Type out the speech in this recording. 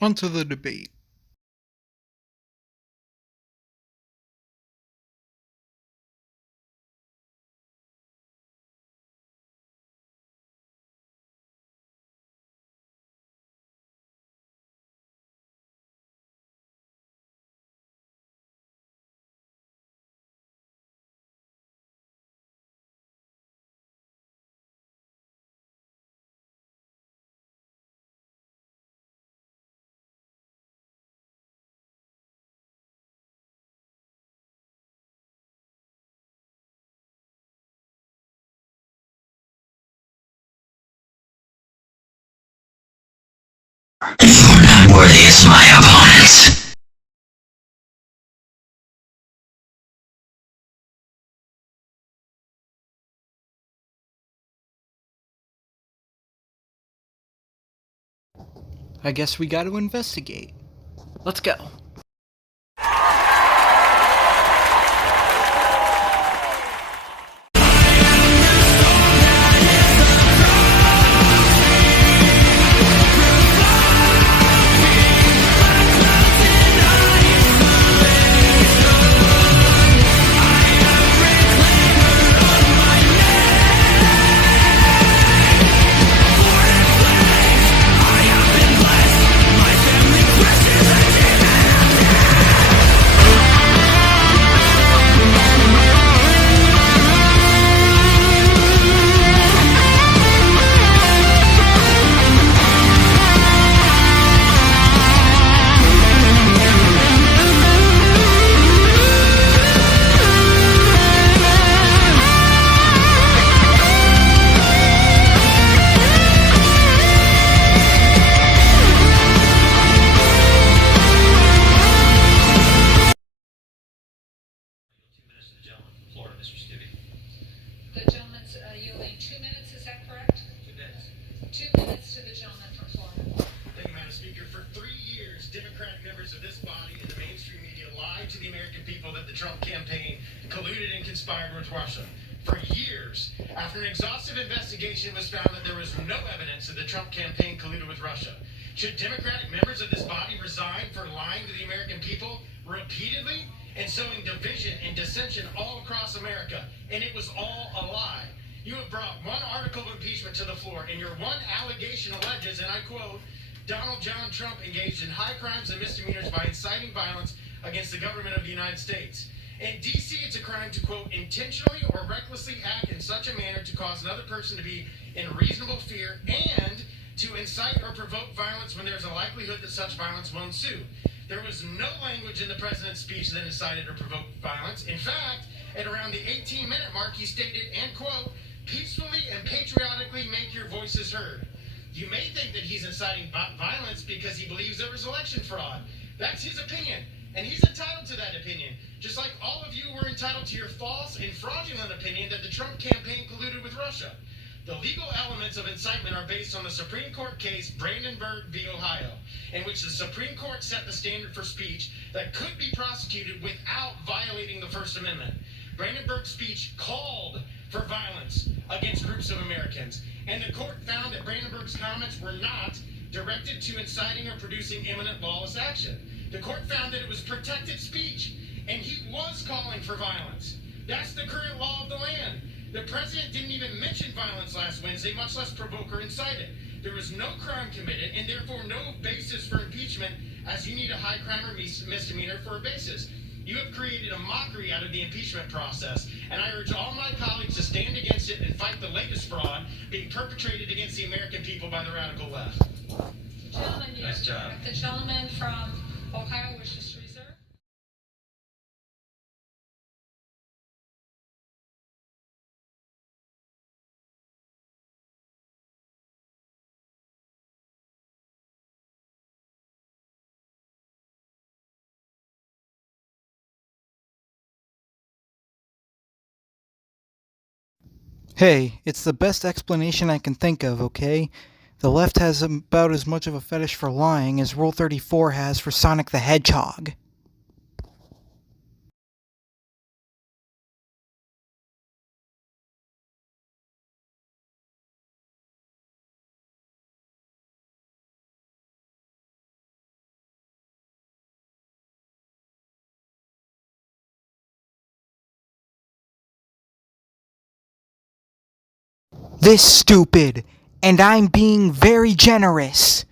Onto the debate. You're not worthy as my opponents. I guess we gotta investigate. Let's go. The gentleman's yielding 2 minutes, is that correct? 2 minutes. 2 minutes to the gentleman from Florida. Thank you, Madam Speaker. For 3 years, Democratic members of this body and the mainstream media lied to the American people that the Trump campaign colluded and conspired with Russia. For years, after an exhaustive investigation was found that there was no evidence that the Trump campaign colluded with Russia. Should Democratic members of this body resign for lying to the American people repeatedly and sowing division and dissension all across America? And it was all a lie. You have brought one article of impeachment to the floor, and your one allegation alleges, and I quote, Donald John Trump engaged in high crimes and misdemeanors by inciting violence against the government of the United States. In D.C., it's a crime to, quote, intentionally or recklessly act in such a manner to cause another person to be in reasonable fear and to incite or provoke violence when there's a likelihood that such violence will ensue. There was no language in the president's speech that incited or provoked violence. In fact, at around the 18-minute mark, he stated, and quote, peacefully and patriotically make your voices heard. You may think that he's inciting violence because he believes there was election fraud. That's his opinion, and he's entitled to that opinion, just like all of you were entitled to your false and fraudulent opinion that the Trump campaign colluded with Russia. The legal elements of incitement are based on the Supreme Court case Brandenburg v. Ohio, in which the Supreme Court set the standard for speech that could be prosecuted without violating the First Amendment. Brandenburg's speech called for violence against groups of Americans, and the court found that Brandenburg's comments were not directed to inciting or producing imminent lawless action. The court found that it was protected speech, and he was calling for violence. That's the current law of the land. The president didn't even mention violence last Wednesday, much less provoke or incite it. There was no crime committed, and therefore no basis for impeachment, as you need a high crime or misdemeanor for a basis. You have created a mockery out of the impeachment process, and I urge all my colleagues to stand against it and fight the latest fraud being perpetrated against the American people by the radical left. Gentleman, Nice job. The gentleman from Ohio wishes to reserve. Hey, it's the best explanation I can think of, okay? The left has about as much of a fetish for lying as Rule 34 has for Sonic the Hedgehog. this stupid, and I'm being very generous.